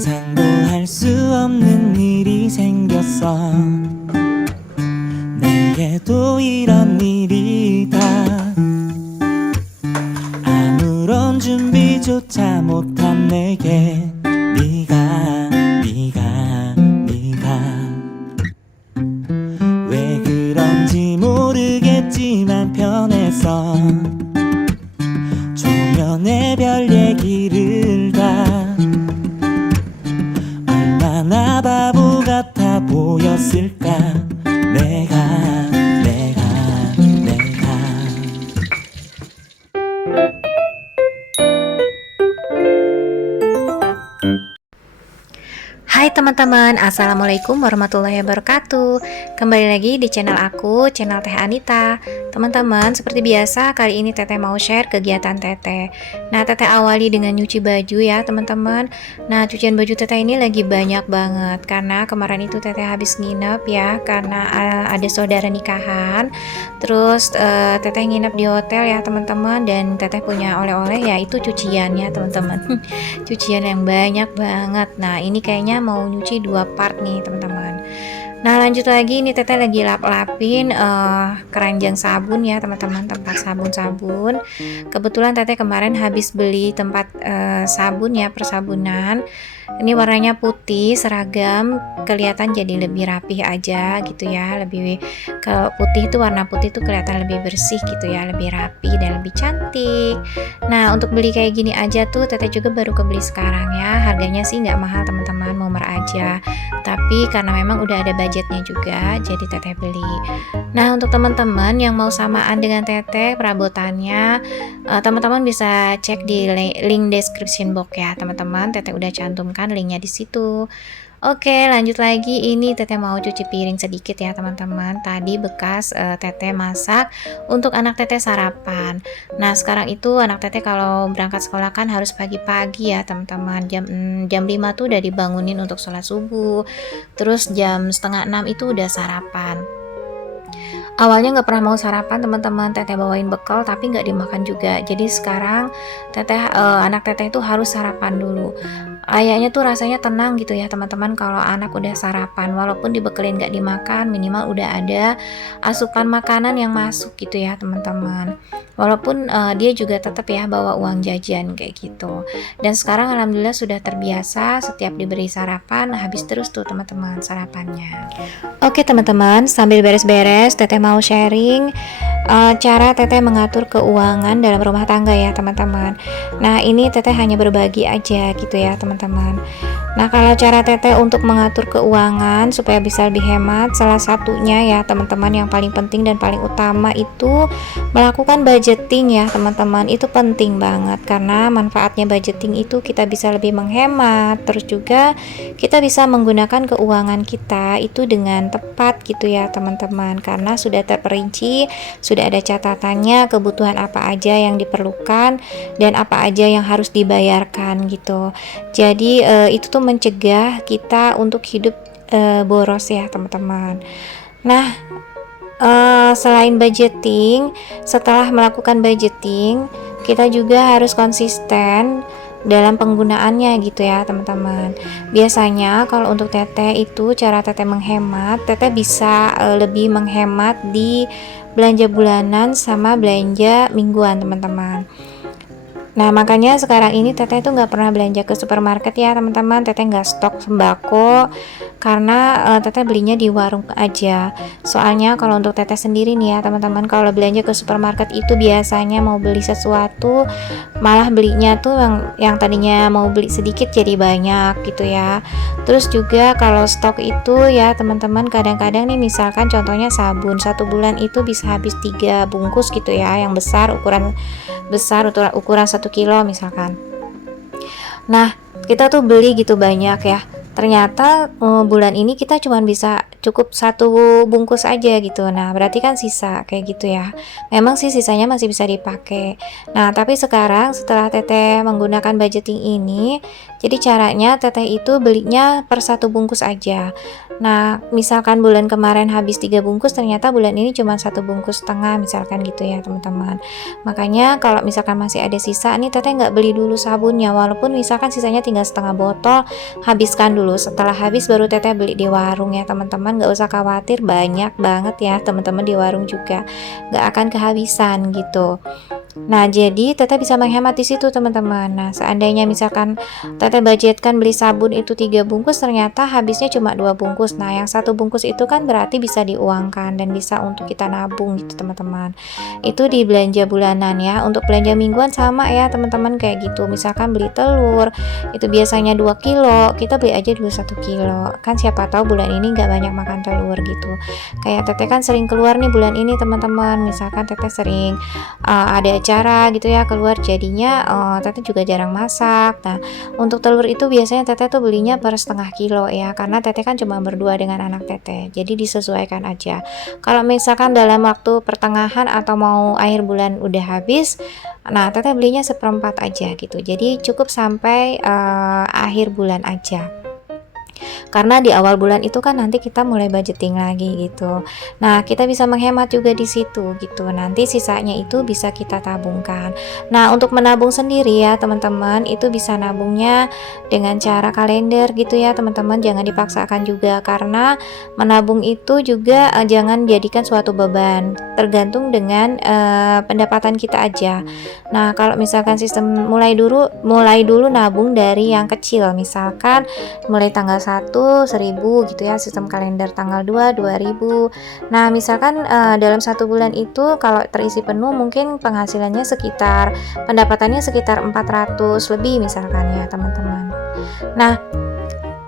상상도 할 수 없는 일이 생겼어. 내게도 이런 일이다. 아무런 준비조차 못한 내게 네가 왜 그런지 모르겠지만 편해서 초면에 별 얘기를 다. 얼마나 바보 같아 보였을까. 내가 Hai teman-teman, assalamualaikum warahmatullahi wabarakatuh. Kembali lagi di channel aku, channel Teh Anita. Teman-teman, seperti biasa kali ini Teteh mau share kegiatan Teteh. Nah, Teteh awali dengan nyuci baju ya teman-teman. Nah, cucian baju Teteh ini lagi banyak banget karena kemarin itu Teteh habis nginep ya, karena ada saudara nikahan. Terus Teteh nginep di hotel ya teman-teman, dan Teteh punya oleh-oleh ya, itu cuciannya teman-teman. Cucian yang banyak banget. Nah, ini kayaknya mau nyuci 2 part nih teman-teman. Nah, lanjut lagi, ini Teteh lagi lap-lapin keranjang sabun ya teman-teman, tempat sabun-sabun. Kebetulan Teteh kemarin habis beli tempat sabun ya, persabunan. Ini warnanya putih seragam, kelihatan jadi lebih rapih aja gitu ya. Lebih, kalau putih itu, warna putih itu kelihatan lebih bersih gitu ya, lebih rapi dan lebih cantik. Nah, untuk beli kayak gini aja tuh Teteh juga baru kebeli sekarang ya. Harganya sih nggak mahal teman-teman, murah aja. Tapi karena memang udah ada budgetnya juga, jadi Teteh beli. Nah, untuk teman-teman yang mau samaan dengan Teteh perabotannya, teman-teman bisa cek di link description box ya teman-teman. Teteh udah cantumkan linknya di situ. Oke, lanjut lagi. Ini Teteh mau cuci piring sedikit ya teman-teman. Tadi bekas Teteh masak untuk anak Teteh sarapan. Nah, sekarang itu anak Teteh kalau berangkat sekolah kan harus pagi-pagi ya teman-teman. Jam 5 tuh udah dibangunin untuk sholat subuh. Terus jam setengah 6 itu udah sarapan. Awalnya nggak pernah mau sarapan teman-teman, Teteh bawain bekal tapi nggak dimakan juga. Jadi sekarang anak Teteh itu harus sarapan dulu. Ayahnya tuh rasanya tenang gitu ya teman-teman kalau anak udah sarapan, walaupun dibekelin nggak dimakan, minimal udah ada asupan makanan yang masuk gitu ya teman-teman. Walaupun dia juga tetap ya bawa uang jajan kayak gitu. Dan sekarang alhamdulillah sudah terbiasa, setiap diberi sarapan habis terus tuh teman-teman sarapannya. Oke teman-teman, sambil beres-beres Teteh mau sharing cara Teteh mengatur keuangan dalam rumah tangga ya teman-teman. Nah, ini Teteh hanya berbagi aja gitu ya teman-teman. Nah, kalau cara Teteh untuk mengatur keuangan supaya bisa lebih hemat, salah satunya ya teman-teman, yang paling penting dan paling utama itu melakukan budgeting ya teman-teman. Itu penting banget karena manfaatnya budgeting itu kita bisa lebih menghemat, terus juga kita bisa menggunakan keuangan kita itu dengan tepat gitu ya teman-teman, karena sudah terperinci, sudah ada catatannya kebutuhan apa aja yang diperlukan dan apa aja yang harus dibayarkan gitu. Jadi itu tuh mencegah kita untuk hidup boros ya teman-teman. Nah, selain budgeting, setelah melakukan budgeting, kita juga harus konsisten dalam penggunaannya gitu ya teman-teman. Biasanya kalau untuk Teteh itu, cara Teteh menghemat, Teteh bisa lebih menghemat di belanja bulanan sama belanja mingguan teman-teman. Nah, makanya sekarang ini Teteh tuh nggak pernah belanja ke supermarket ya teman-teman. Teteh nggak stok sembako karena Teteh belinya di warung aja. Soalnya kalau untuk Teteh sendiri nih ya teman-teman, kalau belanja ke supermarket itu biasanya mau beli sesuatu, malah belinya tuh yang tadinya mau beli sedikit jadi banyak gitu ya. Terus juga kalau stok itu ya teman-teman, kadang-kadang nih misalkan contohnya sabun 1 bulan itu bisa habis 3 bungkus gitu ya, yang besar, ukuran 1 kilo misalkan. Nah, kita tuh beli gitu banyak ya ternyata bulan ini kita cuma bisa cukup satu bungkus aja gitu. Nah berarti kan sisa kayak gitu ya. Memang sih sisanya masih bisa dipakai. Nah tapi sekarang setelah teteh menggunakan budgeting ini, jadi caranya teteh itu belinya per satu bungkus aja. Nah misalkan bulan kemarin habis 3 bungkus, ternyata bulan ini cuma 1,5 bungkus misalkan gitu ya teman-teman. Makanya kalau misalkan masih ada sisa nih, teteh nggak beli dulu sabunnya, walaupun misalkan sisanya tinggal setengah botol, habiskan dulu. Setelah habis baru teteh beli di warung ya teman-teman. Nggak usah khawatir, banyak banget ya teman-teman di warung juga, nggak akan kehabisan gitu. Nah, jadi teteh bisa menghemat di situ teman-teman. Nah, seandainya misalkan teteh budgetkan beli sabun itu 3 bungkus, ternyata habisnya cuma 2 bungkus. Nah, yang 1 bungkus itu kan berarti bisa diuangkan dan bisa untuk kita nabung gitu teman-teman. Itu di belanja bulanan ya. Untuk belanja mingguan sama ya teman-teman, kayak gitu. Misalkan beli telur, itu biasanya 2 kilo, kita beli aja dulu 1 kilo. Kan siapa tahu bulan ini nggak banyak makan telur gitu. Kayak teteh kan sering keluar nih bulan ini teman-teman. Misalkan teteh sering ada acara gitu ya keluar, jadinya teteh juga jarang masak. Nah untuk telur itu biasanya teteh tuh belinya per setengah kilo ya, karena teteh kan cuma berdua dengan anak teteh, jadi disesuaikan aja. Kalau misalkan dalam waktu pertengahan atau mau akhir bulan udah habis, nah teteh belinya seperempat aja gitu, jadi cukup sampai akhir bulan aja. Karena di awal bulan itu kan nanti kita mulai budgeting lagi gitu. Nah, kita bisa menghemat juga di situ gitu. Nanti sisanya itu bisa kita tabungkan. Nah, untuk menabung sendiri ya teman-teman, itu bisa nabungnya dengan cara kalender gitu ya teman-teman. Jangan dipaksakan juga, karena menabung itu juga jangan jadikan suatu beban. Tergantung dengan pendapatan kita aja. Nah, kalau misalkan sistem mulai dulu nabung dari yang kecil, misalkan mulai tanggal 1 1000 gitu ya, sistem kalender tanggal 2 2000. Nah misalkan dalam 1 bulan itu kalau terisi penuh mungkin penghasilannya sekitar, pendapatannya sekitar 400 lebih misalkan ya teman-teman. Nah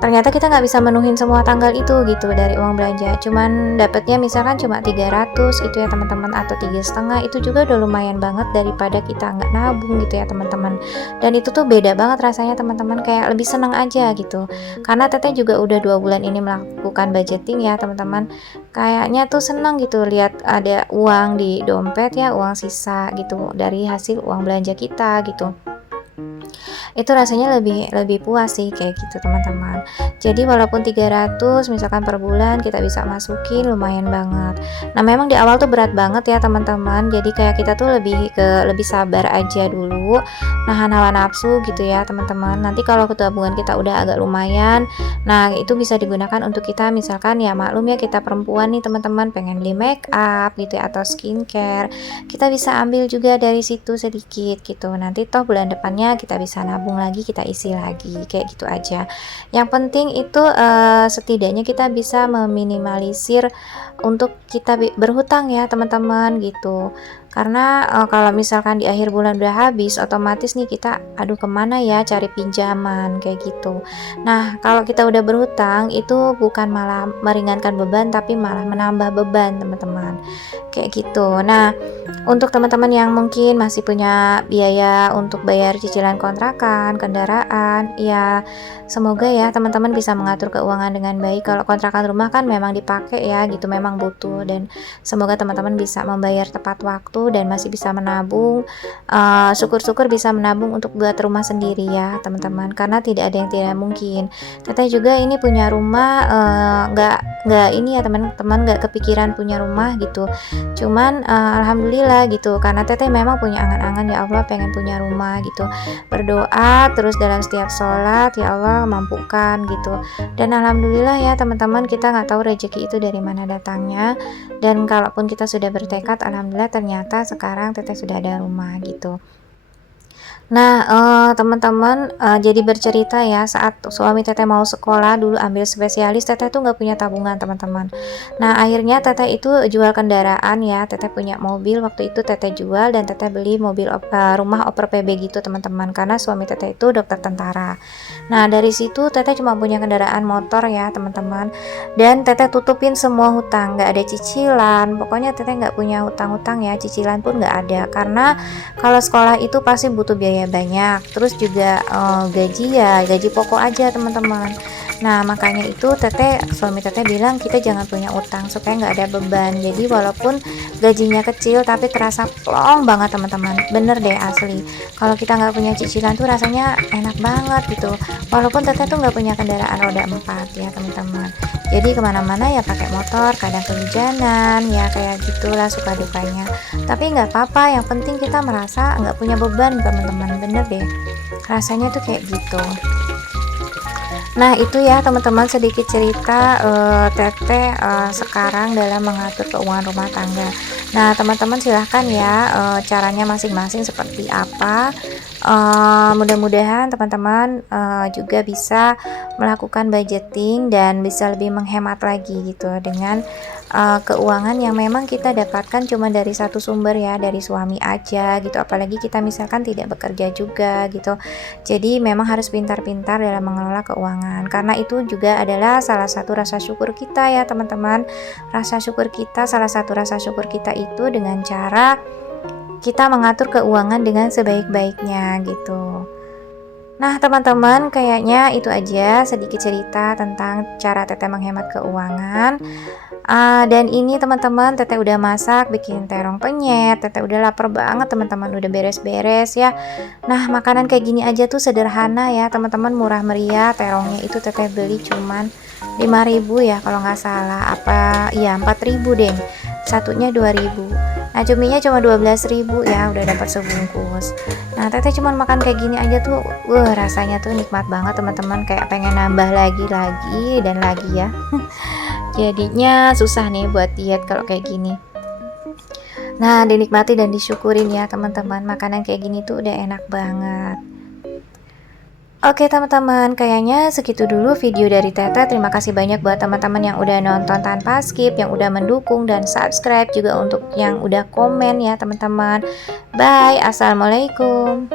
ternyata kita nggak bisa menuhin semua tanggal itu gitu dari uang belanja, cuman dapatnya misalkan cuma 300 itu ya teman-teman, atau 3,5, itu juga udah lumayan banget daripada kita nggak nabung gitu ya teman-teman. Dan itu tuh beda banget rasanya teman-teman, kayak lebih seneng aja gitu, karena teteh juga udah 2 bulan ini melakukan budgeting ya teman-teman. Kayaknya tuh seneng gitu lihat ada uang di dompet ya, uang sisa gitu dari hasil uang belanja kita gitu. Itu rasanya lebih puas sih kayak gitu teman-teman. Jadi walaupun 300 misalkan per bulan kita bisa masukin, lumayan banget. Nah memang di awal tuh berat banget ya teman-teman, jadi kayak kita tuh lebih sabar aja dulu, nahan hawa nafsu gitu ya teman-teman. Nanti kalau tabungan kita udah agak lumayan, nah itu bisa digunakan untuk kita, misalkan ya maklum ya kita perempuan nih teman-teman, pengen beli make up gitu ya, atau skincare, kita bisa ambil juga dari situ sedikit gitu. Nanti toh bulan depannya kita bisa nabung lagi, kita isi lagi kayak gitu aja. Yang penting itu setidaknya kita bisa meminimalisir untuk kita berhutang ya teman-teman gitu. Karena kalau misalkan di akhir bulan udah habis, otomatis nih kita aduh kemana ya cari pinjaman kayak gitu. Nah kalau kita udah berhutang itu bukan malah meringankan beban, tapi malah menambah beban teman-teman kayak gitu. Nah untuk teman-teman yang mungkin masih punya biaya untuk bayar cicilan kontrakan, kendaraan, ya semoga ya teman-teman bisa mengatur keuangan dengan baik. Kalau kontrakan rumah kan memang dipakai ya gitu, memang butuh, dan semoga teman-teman bisa membayar tepat waktu dan masih bisa menabung. Syukur-syukur bisa menabung untuk buat rumah sendiri ya teman-teman, karena tidak ada yang tidak mungkin. Teteh juga ini punya rumah, nggak ini ya teman-teman, nggak kepikiran punya rumah gitu. Cuman alhamdulillah gitu, karena teteh memang punya angan-angan, ya Allah pengen punya rumah gitu. Berdoa terus dalam setiap sholat, ya Allah mampukan gitu. Dan alhamdulillah ya teman-teman, kita nggak tahu rezeki itu dari mana datangnya. Dan kalaupun kita sudah bertekad, alhamdulillah ternyata sekarang teteh sudah ada rumah gitu. Nah, teman-teman, jadi bercerita ya, saat suami teteh mau sekolah dulu ambil spesialis, teteh tuh nggak punya tabungan teman-teman. Nah, akhirnya teteh itu jual kendaraan ya, teteh punya mobil waktu itu teteh jual, dan teteh beli mobil rumah oper PB gitu teman-teman, karena suami teteh itu dokter tentara. Nah, dari situ teteh cuma punya kendaraan motor ya teman-teman, dan teteh tutupin semua hutang, nggak ada cicilan, pokoknya teteh nggak punya hutang-hutang ya, cicilan pun nggak ada, karena kalau sekolah itu pasti butuh biaya banyak, terus juga gaji ya gaji pokok aja teman-teman. Nah makanya itu suami teteh bilang kita jangan punya utang supaya nggak ada beban. Jadi walaupun gajinya kecil tapi terasa plong banget teman-teman, bener deh asli. Kalau kita nggak punya cicilan tuh rasanya enak banget gitu. Walaupun teteh tuh nggak punya kendaraan roda 4 ya teman-teman. Jadi kemana-mana ya pakai motor, kadang kehujanan ya kayak gitulah suka dukanya. Tapi nggak apa-apa, yang penting kita merasa nggak punya beban teman-teman, bener deh. Rasanya tuh kayak gitu. Nah itu ya teman-teman sedikit cerita teteh sekarang dalam mengatur keuangan rumah tangga. Nah teman-teman silahkan ya caranya masing-masing seperti apa. Mudah-mudahan teman-teman juga bisa melakukan budgeting dan bisa lebih menghemat lagi gitu dengan keuangan yang memang kita dapatkan cuma dari satu sumber ya, dari suami aja gitu. Apalagi kita misalkan tidak bekerja juga gitu. Jadi memang harus pintar-pintar dalam mengelola keuangan. Karena itu juga adalah salah satu rasa syukur kita ya teman-teman. Salah satu rasa syukur kita itu dengan cara kita mengatur keuangan dengan sebaik-baiknya gitu. Nah teman-teman kayaknya itu aja sedikit cerita tentang cara teteh menghemat keuangan. Dan ini teman-teman teteh udah masak bikin terong penyet, teteh udah lapar banget teman-teman, udah beres-beres ya. Nah makanan kayak gini aja tuh sederhana ya teman-teman, murah meriah. Terongnya itu teteh beli cuman 5.000 ya kalau nggak salah, apa iya 4.000 deh, satunya 2.000. Nah cuminya cuma 12.000 ya, udah dapat sebungkus. Nah teteh cuman makan kayak gini aja tuh rasanya tuh nikmat banget teman-teman, kayak pengen nambah lagi dan lagi ya. Jadinya susah nih buat diet kalau kayak gini. Nah dinikmati dan disyukurin ya teman-teman, makanan kayak gini tuh udah enak banget. Oke teman-teman, kayaknya segitu dulu video dari Teteh. Terima kasih banyak buat teman-teman yang udah nonton tanpa skip, yang udah mendukung dan subscribe, juga untuk yang udah komen ya teman-teman. Bye, assalamualaikum.